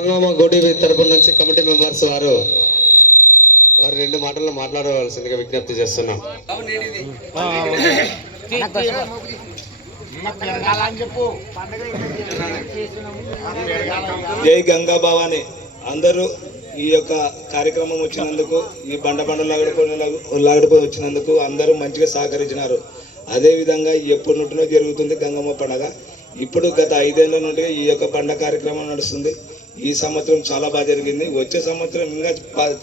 గంగమ్మ గుడి తరపు నుంచి కమిటీ మెంబర్స్ వారు వారు రెండు మాటల్లో మాట్లాడవలసిందిగా విజ్ఞప్తి చేస్తున్నాం. జై గంగా భవాని. అందరూ ఈ యొక్క కార్యక్రమం వచ్చినందుకు ఈ బండ బండ లాగడిపోయి లాగడిపోయి వచ్చినందుకు అందరూ మంచిగా సహకరించినారు. అదే విధంగా ఎప్పటి నుండినో జరుగుతుంది గంగమ్మ పండగ. ఇప్పుడు గత ఐదేళ్ళ నుండి ఈ యొక్క పండగ కార్యక్రమం నడుస్తుంది. ఈ సంవత్సరం చాలా బాగా జరిగింది. వచ్చే సంవత్సరం ఇంకా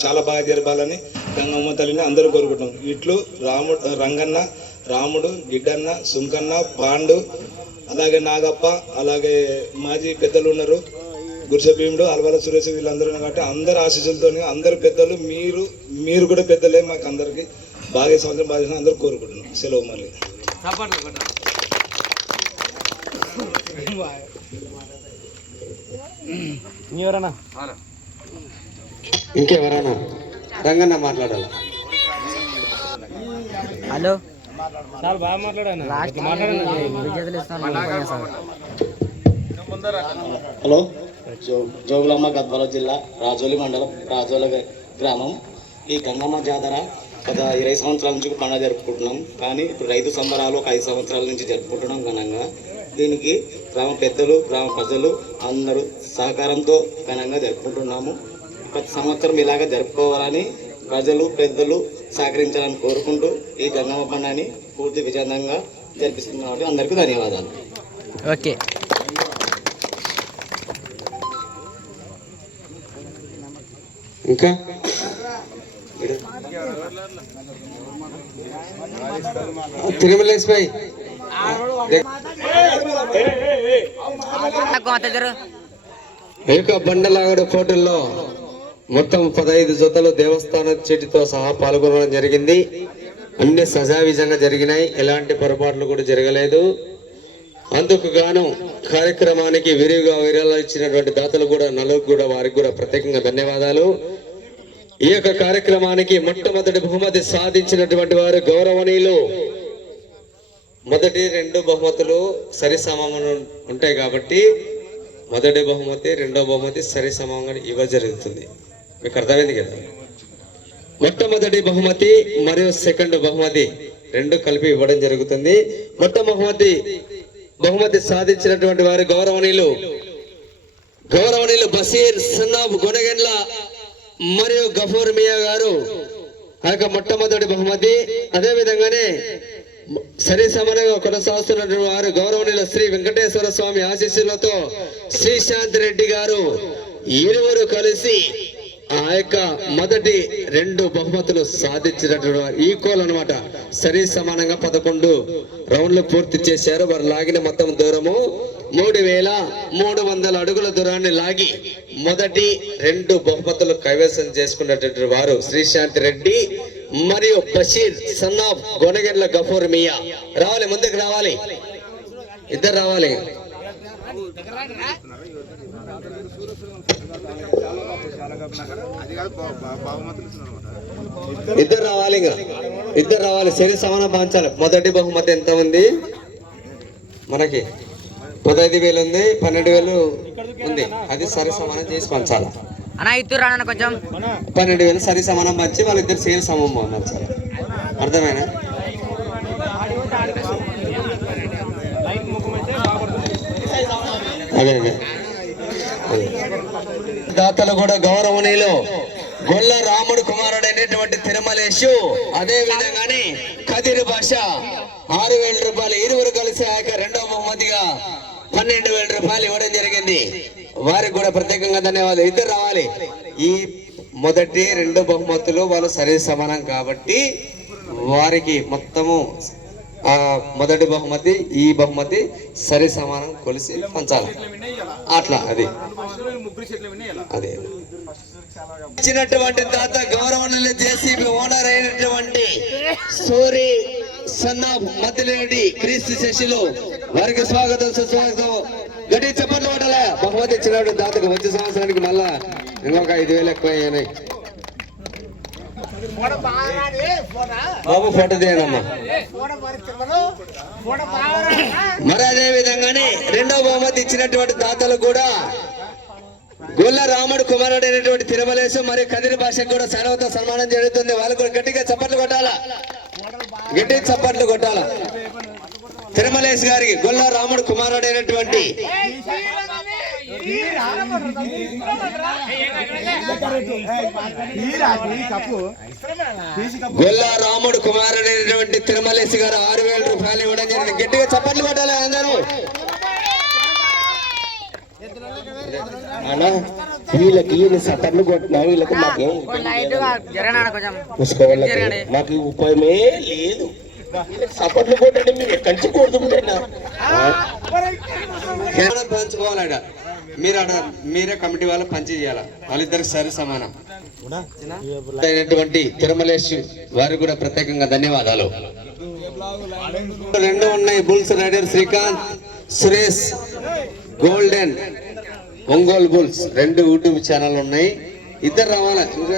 చాలా బాగా జరపాలని గంగమ్మ తల్లిని అందరూ కోరుకుంటాం ఇట్లు రాముడు రంగన్న రాముడు గిడ్డన్న సుంకన్న పాండు అలాగే నాగప్ప అలాగే మాజీ పెద్దలు ఉన్నారు. గురుస భీముడు అల్వాల సురేష్ వీళ్ళందరూ ఉన్నారు కాబట్టి అందరు ఆశీస్సులతో అందరు పెద్దలు మీరు మీరు కూడా పెద్దలే మాకు అందరికి బాగా సంవత్సరం బాగా అందరూ కోరుకుంటున్నాం. సెలవు మళ్ళీ. ఇంకెవరైనా రంగన్న మాట్లాడాలి? హలో. చాలా బాగా మాట్లాడాను? Last hello. జో జోగులమ్మ గద్వాల జిల్లా రాజోలి మండలం రాజోల గ్రామం. ఈ గంగమ్మ జాతర గత ఇరవై సంవత్సరాల నుంచి పండుగ జరుపుకుంటున్నాం. కానీ ఇప్పుడు రైతు సంబరాలు ఒక ఐదు సంవత్సరాల నుంచి జరుపుకుంటున్నాం ఘనంగా. దీనికి గ్రామ పెద్దలు గ్రామ ప్రజలు అందరూ సహకారంతో ఘనంగా జరుపుకుంటున్నాము. ప్రతి సంవత్సరం ఇలాగ జరుపుకోవాలని ప్రజలు పెద్దలు సహకరించాలని కోరుకుంటూ ఈ గంగమ్మ పండుగని పూర్తి విజయవంతంగా జరిపిస్తున్నాం కాబట్టి అందరికీ ధన్యవాదాలు. ఓకే. ఇంకా? తిరుమలేష్ భాయ్ ఈ యొక్క బండలాగడ పోటీల్లో మొత్తం పదహైదు జతలు దేవస్థాన చెట్టుతో సహా పాల్గొనడం జరిగింది. అన్ని సజావిజంగా జరిగినాయి. ఎలాంటి పొరపాట్లు కూడా జరగలేదు. అందుకు గాను కార్యక్రమానికి విరివిగా విరాళాలు ఇచ్చినటువంటి దాతలు కూడా నలుగురు కూడా వారికి కూడా ప్రత్యేకంగా ధన్యవాదాలు. ఈ యొక్క కార్యక్రమానికి మొట్టమొదటి బహుమతి సాధించినటువంటి వారు గౌరవనీయులు మొదటి రెండు బహుమతులు సరిసమంగా ఉంటాయి కాబట్టి మొదటి బహుమతి రెండో బహుమతి సరి సమానంగా ఇవ్వ జరుగుతుంది. మీకు అర్థమైంది కదా? మొట్టమొదటి బహుమతి మరియు సెకండ్ బహుమతి రెండు కలిపి ఇవ్వడం జరుగుతుంది. మొట్ట బహుమతి బహుమతి సాధించినటువంటి వారు గౌరవనీయులు గౌరవనీయులు బసీర్ సన్నాబ్ గుణగండ్ల మరియు గఫూర్ మియా గారు. ఆ యొక్క మొట్టమొదటి బహుమతి అదే విధంగానే సరి సమానంగా కొనసాగుతున్నటువంటి వారు గౌరవనీయుల శ్రీ వెంకటేశ్వర స్వామి ఆశీస్సులతో శ్రీశాంత్ రెడ్డి గారు ఇరువురు కలిసి ఆ యొక్క మొదటి రెండు బహుమతులు సాధించినటువంటి వారు. ఈక్వల్ అనమాట సరి సమానంగా పదకొండు రౌండ్లు పూర్తి చేశారు. వారు లాగిన మొత్తం దూరము మూడు వేల మూడు వందల అడుగుల దూరాన్ని లాగి మొదటి రెండు బహుమతులు కైవసం చేసుకున్నటువంటి వారు శ్రీశాంతి రెడ్డి మరియు బషీర్ సన్నాఫ్ గొనగెండ్ల గఫూర్ మియా. రావాలి ముందుకు రావాలి. ఇద్దరు రావాలి. ఇద్దరు రావాలి ఇంకా. ఇద్దరు రావాలి. సరి సమాన పంచాలి మొదటి బహుమతి ఎంత ఉంది? మనకి పదహైదు వేలు ఉంది పన్నెండు వేలు ఉంది. అది సరి సమానం చేసి పంచాలి? అన్న ఇద్దరు అన్న కొంచెం. పన్నెండు వేలు సరి సమానం పంచి వాళ్ళిద్దరు సేమ్ సమానం పంచాలి అర్థమైనా అదే అదే అదే. దాతలు కూడా గౌరవనీయులు. గొల్ల రాముడు కుమారుడు అనేటువంటి తిరుమలేశు అదే విధంగానే కదిరి భాష ఆరు వేల రూపాయలు ఇరువురు కలిసి ఆ యొక్క రెండవ బహుమతిగా పన్నెండు వేల రూపాయలు ఇవ్వడం జరిగింది. వారికి కూడా ప్రత్యేకంగా ధన్యవాదాలు. ఇద్దరు రావాలి. ఈ మొదటి రెండు బహుమతులు వాళ్ళు సరి సమానం కాబట్టి వారికి మొత్తము మొదటి బహుమతి ఈ బహుమతి సరి సమానం కొలిసి పంచాలి. అట్లా అది. అదే. ఇచ్చినటువంటి తాత గౌరవనలు జేసీబీ ఓనర్ అయినటువంటి సూరి సన్నా మద్దిలేడి క్రీస్తు శశిలో వారికి స్వాగతం సుస్వాగతం. గట్టి చప్పట్లు పడాల బహుమతి ఇచ్చినాడు దాతకు వచ్చే సంవత్సరానికి మళ్ళా ఇంకొక ఐదు వేలు ఎక్కువ అయ్యాయి బాబు ఫోటో తీయనమ్మా. మరి అదే విధంగానే రెండో బహుమతి ఇచ్చినటువంటి దాతలు కూడా గొల్ల రాముడు కుమారుడు అయినటువంటి తిరుమలేశం మరియు కదిరి భాషకు కూడా సనవత సన్మానం జరుగుతుంది. వాళ్ళు కూడా గట్టిగా చప్పట్లు కొట్టాలా? గట్టి చప్పట్లు కొట్టాలా? తిరుమలేశ్ గారికి గొల్ల రాముడు కుమారుడు అయినటువంటి గొల్ల రాముడు కుమారుడు అయినటువంటి తిరుమలేశ్ గారు ఆరు వేల రూపాయలు ఇవ్వడం జరిగింది. గట్టిగా చప్పట్లు కొట్టాలి అందరూ. అన్నా వీళ్ళకి వీళ్ళు సతర్లు కొట్టినా వీళ్ళకి మాకేం ఉపాయమే లేదు. వీళ్ళకి సపర్లు మీరు ఎక్కడి మీరు అడ మీరే కమిటీ వాళ్ళ పంచి చేయాలి? వాళ్ళిద్దరికి సరి సమానం. అయినటువంటి తిరుమలేశ్ వారికి కూడా ప్రత్యేకంగా ధన్యవాదాలు. రెండు ఉన్నాయి bulls raider Srikanth Suresh golden Ongole bulls. రెండు యూట్యూబ్ ఛానల్ ఉన్నాయి. ఇద్దరు రావాలా? ఇంకో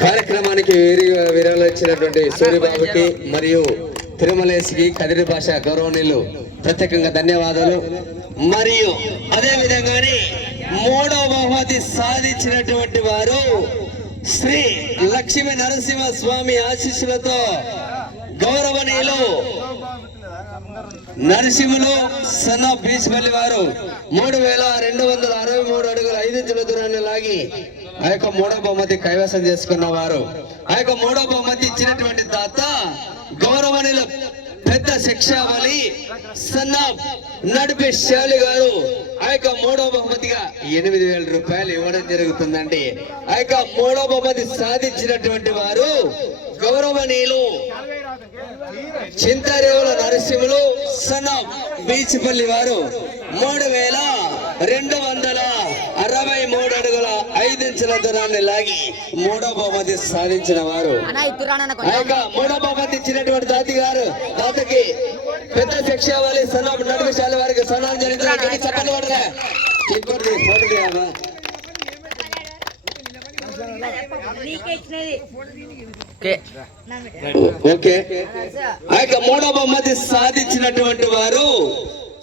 కార్యక్రమానికి వీరి విరాళాలు ఇచ్చినటువంటి సూర్యబాబుకి మరియు తిరుమలేసికి కదిరి భాష గౌరవనీయులు ప్రత్యేకంగా ధన్యవాదాలు. మరియు అదే విధంగానే మూడో బహుమతి సాధించినటువంటి వారు శ్రీ లక్ష్మీ నరసింహ స్వామి ఆశీస్సులతో గౌరవనీయులు నరసింహులు సన్న బీచ్పల్లి వారు మూడు వేల రెండు వందల అరవై మూడు అడుగుల ఐదు ఇంచుల దూరాన్ని లాగి ఆ యొక్క మూడో బహుమతి కైవసం చేసుకున్న వారు ఆ యొక్క మూడో బహుమతి ఇచ్చినటువంటి దాత గౌరవనీయుల పెద్ద శిక్షావళి సన్నాబ్ నడిపే శాలి గారు. ఆ యొక్క మూడో బహుమతిగా ఎనిమిది వేల రూపాయలు ఇవ్వడం జరుగుతుందండి. ఆ యొక్క మూడో బహుమతి సాధించినటువంటి వారు గౌరవనీయులు చింతారేవుల నరసింహులు సన్నాబ్ బీచ్పల్లి వారు. మూడు వేల రెండు వందల అరవై మూడు అడుగుల ఐదించుల దూరాన్ని లాగి మూడో బహుమతి సాధించిన వారు. మూడో బహుమతి ఇచ్చినటువంటి దాతి గారు దాతకి పెద్ద శిక్ష వాలి సన్న నడిపిశాల వారికి సన్నాలు జరిగింది చెప్పండి వాడరా ఇంకోటి ఫోటో తీయాలా ఓకే. ఓకే. ఆ యొక్క మూడో బహుమతి సాధించినటువంటి వారు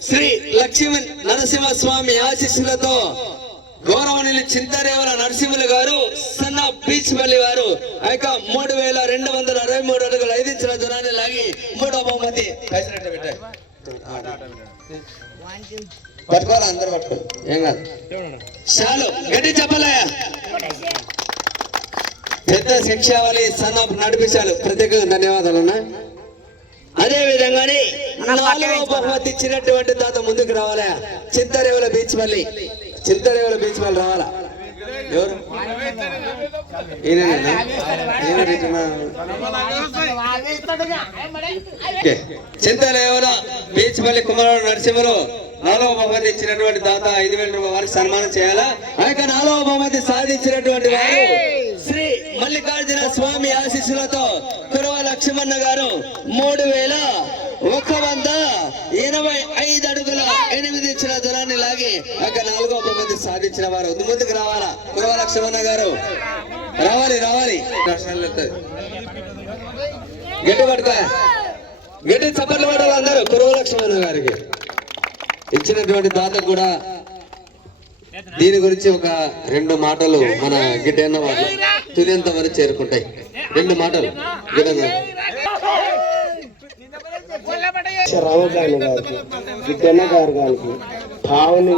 శ్రీ లక్ష్మీ నరసింహస్వామి ఆశీస్సులతో గౌరవనీయులు చింతరేవల నరసింహులు గారు సన్న బీచ్ పల్లి వారు ఆ యొక్క మూడు వేల రెండు వందల అరవై మూడు అడుగులు ఐదు ఇంచుల దూరాన్ని లాగి మూడో బహుమతి పట్టుకోవాలి అందరు పట్టుకో. ఏం కాదు. చాలు గట్టి చెప్పలే. పెద్ద శిక్షావళి సన్న నడిపించాలి. ప్రత్యేకంగా ధన్యవాదాలు అన్న. అదే విధంగానే బహుమతి ఇచ్చినటువంటి తాత ముందుకు రావాలా? చింతరేవుల బీచ్ మళ్ళీ చింతరేవుల బీచ్ మళ్ళీ రావాలా? ఎవరు? చింతలేవల బీచ్ కుమారుడు నరసింహులు నాలుగవ బహుమతి ఇచ్చినటువంటి దాత ఐదు వేల రూపాయల వారికి సన్మానం చేయాలా? ఆ యొక్క నాలుగవ బహుమతి సాధించినటువంటి వారు శ్రీ మల్లికార్జున స్వామి ఆశీస్సులతో కురవ లక్ష్మణ గారు మూడు వేల ఒక వంద ఎనభై ఐదు అడుగులు ఎనిమిది ఇచ్చిన దూరాన్ని లాగి ఆ యొక్క నాలుగవ ఇచ్చిన వారు ముందుకు రావాలా? కురవ లక్ష్మణ గారు. రావాలి రావాలి. రాష్ట్రాలు గట్టి పడతా. గట్టి చప్పట్లు పడాలి అందరూ. కురవ లక్ష్మణ గారికి. ఇచ్చినటువంటి దాత కూడా దీని గురించి ఒక రెండు మాటలు మన గిడ్డన్న వాళ్ళు తుదింత వరకు చేరుకుంటాయి. రెండు మాటలు. గిడ్డన్న రామకాయలు గారికి గిడ్డన్న గారు గారికి పావులు